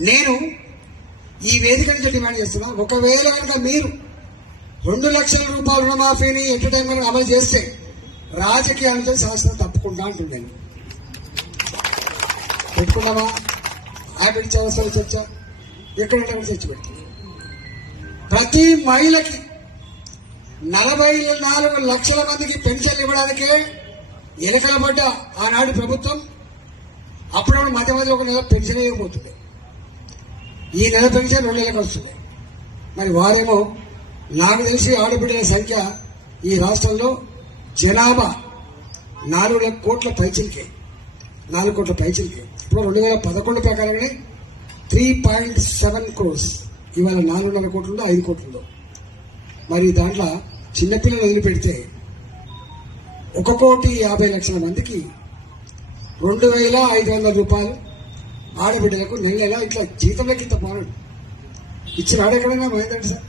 నేను ఈ వేదిక నుంచి డిమాండ్ చేస్తున్నా ఒకవేళ కనుక మీరు రెండు లక్షల రూపాయల రుణమాఫీని ఎంటర్టైన్మెంట్ అమలు చేస్తే రాజకీయాల నుంచి శాస్త్రం తప్పుకుంటా అంటున్నాను పెట్టుకున్నామా హ్యాబిట్ అవసరం చర్చ ఎక్కడంటే చర్చ పెడుతుంది ప్రతి మహిళకి నలభై నాలుగు లక్షల మందికి పెన్షన్ ఇవ్వడానికే ఎలకల పడ్డ ఆనాడు ప్రభుత్వం అప్పుడప్పుడు మధ్య మధ్య ఒక నెల పెన్షన్ ఇవ్వబోతుంది ఈ నెల పెంచే రెండు నెలలకు వస్తుంది. మరి వారేమో నాకు తెలిసి ఆడబిడ్డల సంఖ్య ఈ రాష్ట్రంలో జనాభా నాలుగు లక్ష కోట్ల పైచిల్కే. నాలుగు కోట్ల పైచిల్కే. ఇప్పుడు రెండు వేల పదకొండు ప్రకారంగానే త్రీ పాయింట్ సెవెన్ క్రోర్స్ ఇవాళ నాలుగున్నర కోట్లుందో ఐదు కోట్లుందో. మరి దాంట్లో చిన్నపిల్లలు వదిలిపెడితే ఒక కోటి యాభై లక్షల మందికి రెండు వేల ఐదు వందల రూపాయలు ఆడబిడ్డలకు నెల నెల ఇట్లా జీతంలోకి ఇంత మానడు ఇచ్చిన ఆడెక్కడైనా మహేందర్ సార్?